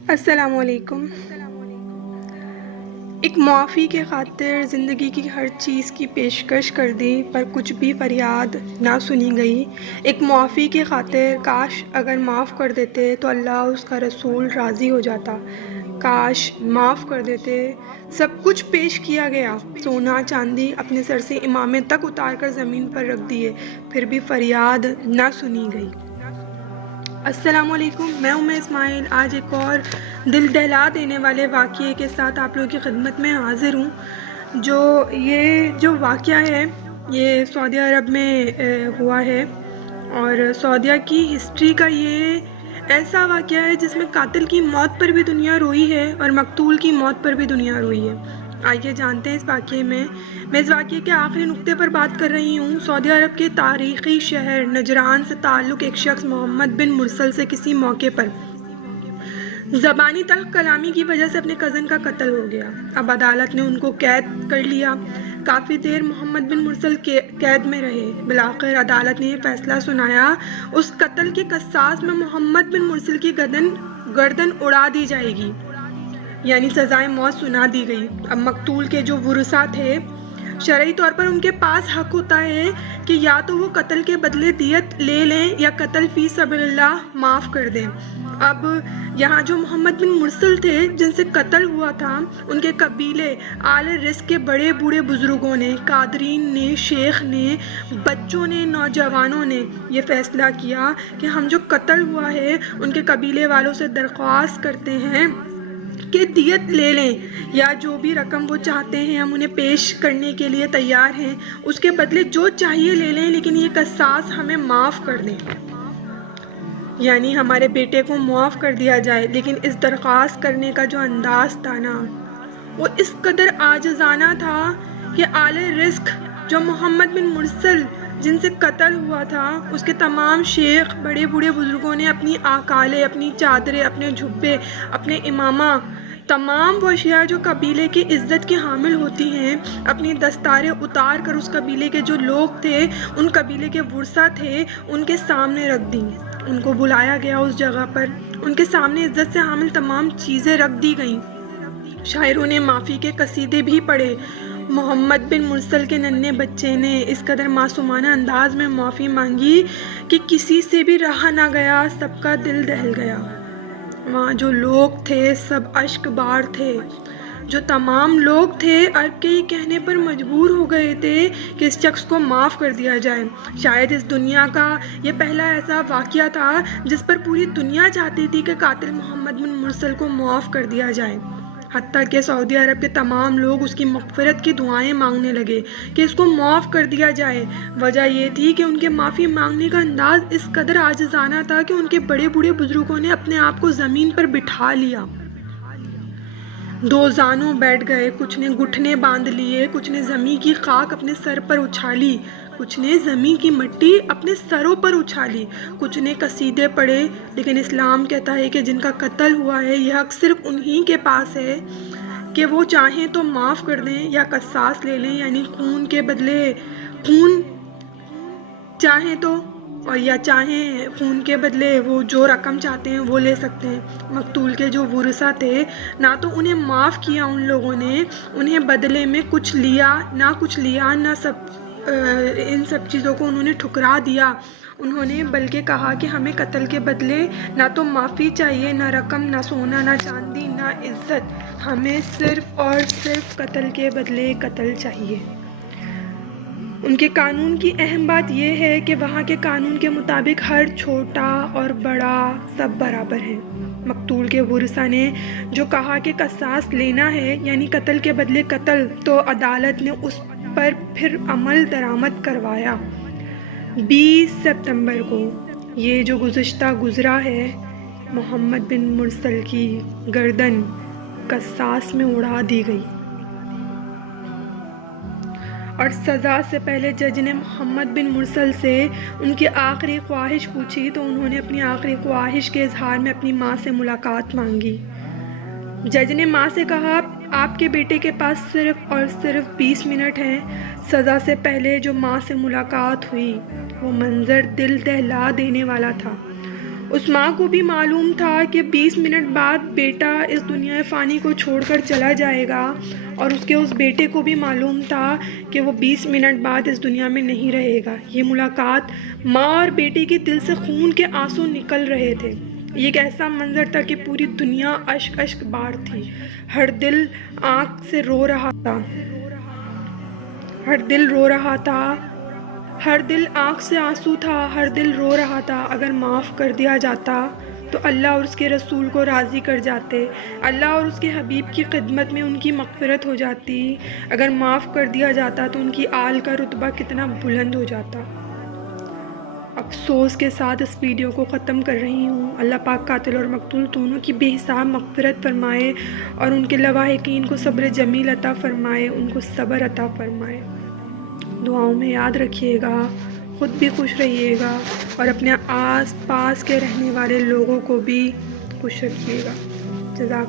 السلام علیکم۔ ایک معافی کے خاطر زندگی کی ہر چیز کی پیشکش کر دی پر کچھ بھی فریاد نہ سنی گئی۔ ایک معافی کے خاطر کاش اگر معاف کر دیتے تو اللہ اس کا رسول راضی ہو جاتا۔ کاش معاف کر دیتے، سب کچھ پیش کیا گیا، سونا چاندی اپنے سر سے امامے تک اتار کر زمین پر رکھ دیے، پھر بھی فریاد نہ سنی گئی۔ السلام علیکم، میں اسماعیل آج ایک اور دل دہلا دینے والے واقعے کے ساتھ آپ لوگوں کی خدمت میں حاضر ہوں۔ جو واقعہ ہے یہ سعودی عرب میں ہوا ہے، اور سعودیہ کی ہسٹری کا یہ ایسا واقعہ ہے جس میں قاتل کی موت پر بھی دنیا روئی ہے اور مقتول کی موت پر بھی دنیا روئی ہے۔ آئیے جانتے ہیں اس واقعے میں اس واقعے کے آخری نقطے پر بات کر رہی ہوں۔ سعودی عرب کے تاریخی شہر نجران سے تعلق ایک شخص محمد بن مرسل سے کسی موقع پر زبانی تلخ کلامی کی وجہ سے اپنے کزن کا قتل ہو گیا۔ اب عدالت نے ان کو قید کر لیا۔ کافی دیر محمد بن مرسل قید میں رہے۔ بالآخر عدالت نے یہ فیصلہ سنایا، اس قتل کے قصاص میں محمد بن مرسل کی گردن اڑا دی جائے گی، یعنی سزائے موت سنا دی گئی۔ اب مقتول کے جو ورثاء تھے، شرعی طور پر ان کے پاس حق ہوتا ہے کہ یا تو وہ قتل کے بدلے دیت لے لیں یا قتل فی سبیل اللہ معاف کر دیں۔ اب یہاں جو محمد بن مرسل تھے جن سے قتل ہوا تھا، ان کے قبیلے اعلی رزق کے بڑے بوڑھے بزرگوں نے، قادرین نے، شیخ نے، بچوں نے، نوجوانوں نے یہ فیصلہ کیا کہ ہم جو قتل ہوا ہے ان کے قبیلے والوں سے درخواست کرتے ہیں کہ دیت لے لیں، یا جو بھی رقم وہ چاہتے ہیں ہم انہیں پیش کرنے کے لیے تیار ہیں، اس کے بدلے جو چاہیے لے لیں، لیکن یہ قصاص ہمیں معاف کر دیں، یعنی ہمارے بیٹے کو معاف کر دیا جائے۔ لیکن اس درخواست کرنے کا جو انداز تھا نا، وہ اس قدر عاجزانہ تھا کہ اعلی رزق جو محمد بن مرسل جن سے قتل ہوا تھا، اس کے تمام شیخ بڑے بوڑھے بزرگوں نے اپنی آکالیں، اپنی چادریں، اپنے جھبے، اپنے امامہ، تمام وہ اشیاء جو قبیلے کی عزت کی حامل ہوتی ہیں، اپنی دستاریں اتار کر اس قبیلے کے جو لوگ تھے، ان قبیلے کے ورثاء تھے، ان کے سامنے رکھ دیں۔ ان کو بلایا گیا اس جگہ پر، ان کے سامنے عزت سے حامل تمام چیزیں رکھ دی گئیں۔ شاعروں نے معافی کے قصیدے بھی پڑھے۔ محمد بن مرسل کے ننھے بچے نے اس قدر معصومانہ انداز میں معافی مانگی کہ کسی سے بھی رہا نہ گیا، سب کا دل دہل گیا۔ وہاں جو لوگ تھے سب اشک بار تھے۔ جو تمام لوگ تھے عرب کے یہ کہنے پر مجبور ہو گئے تھے کہ اس شخص کو معاف کر دیا جائے۔ شاید اس دنیا کا یہ پہلا ایسا واقعہ تھا جس پر پوری دنیا چاہتی تھی کہ قاتل محمد بن مرسل کو معاف کر دیا جائے۔ حتیٰ کہ سعودی عرب کے تمام لوگ اس کی مغفرت کی دعائیں مانگنے لگے کہ اس کو معاف کر دیا جائے۔ وجہ یہ تھی کہ ان کے معافی مانگنے کا انداز اس قدر عاجزانہ تھا کہ ان کے بڑے بوڑھے بزرگوں نے اپنے آپ کو زمین پر بٹھا لیا، دو زانوں بیٹھ گئے، کچھ نے گھٹنے باندھ لیے، کچھ نے زمین کی خاک اپنے سر پر اچھالی، کچھ نے زمین کی مٹی اپنے سروں پر اچھالی، کچھ نے قصیدے پڑھے۔ لیکن اسلام کہتا ہے کہ جن کا قتل ہوا ہے یہ حق صرف انہی کے پاس ہے کہ وہ چاہیں تو معاف کر دیں یا قصاص لے لیں، یعنی خون کے بدلے خون چاہیں تو، اور یا چاہیں خون کے بدلے وہ جو رقم چاہتے ہیں وہ لے سکتے ہیں۔ مقتول کے جو ورثاء تھے، نہ تو انہیں معاف کیا ان لوگوں نے، انہیں بدلے میں کچھ لیا نہ ان سب چیزوں کو انہوں نے ٹھکرا دیا۔ انہوں نے بلکہ کہا کہ ہمیں قتل کے بدلے نہ تو معافی چاہیے، نہ رقم، نہ سونا، نہ چاندی، نہ عزت، ہمیں صرف اور صرف قتل کے بدلے قتل چاہیے۔ ان کے قانون کی اہم بات یہ ہے کہ وہاں کے قانون کے مطابق ہر چھوٹا اور بڑا سب برابر ہیں۔ مقتول کے ورثاء نے جو کہا کہ قصاص لینا ہے، یعنی قتل کے بدلے قتل، تو عدالت نے اس پر پھر عمل درآمد کروایا۔ 20 ستمبر کو یہ جو گزرا ہے، محمد بن مرسل کی گردن قصاص میں اڑا دی گئی، اور سزا سے پہلے جج نے محمد بن مرسل سے ان کی آخری خواہش پوچھی تو انہوں نے اپنی آخری خواہش کے اظہار میں اپنی ماں سے ملاقات مانگی۔ جج نے ماں سے کہا، آپ کے بیٹے کے پاس صرف اور صرف 20 منٹ ہیں۔ سزا سے پہلے جو ماں سے ملاقات ہوئی وہ منظر دل دہلا دینے والا تھا۔ اس ماں کو بھی معلوم تھا کہ 20 منٹ بعد بیٹا اس دنیا فانی کو چھوڑ کر چلا جائے گا، اور اس بیٹے کو بھی معلوم تھا کہ وہ 20 منٹ بعد اس دنیا میں نہیں رہے گا۔ یہ ملاقات، ماں اور بیٹے کے دل سے خون کے آنسو نکل رہے تھے۔ یہ ایک ایسا منظر تھا کہ پوری دنیا اشک اشک بار تھی۔ ہر دل آنکھ سے رو رہا تھا، ہر دل رو رہا تھا، ہر دل آنکھ سے آنسو تھا، ہر دل رو رہا تھا۔ اگر معاف کر دیا جاتا تو اللہ اور اس کے رسول کو راضی کر جاتے، اللہ اور اس کے حبیب کی خدمت میں ان کی مغفرت ہو جاتی۔ اگر معاف کر دیا جاتا تو ان کی آل کا رتبہ کتنا بلند ہو جاتا۔ افسوس کے ساتھ اس ویڈیو کو ختم کر رہی ہوں۔ اللہ پاک قاتل اور مقتول دونوں کی بے حساب مغفرت فرمائے، اور ان کے لواحقین کو صبر جمیل عطا فرمائے، ان کو صبر عطا فرمائے۔ دعاؤں میں یاد رکھیے گا، خود بھی خوش رہیے گا، اور اپنے آس پاس کے رہنے والے لوگوں کو بھی خوش رکھیے گا۔ جزاک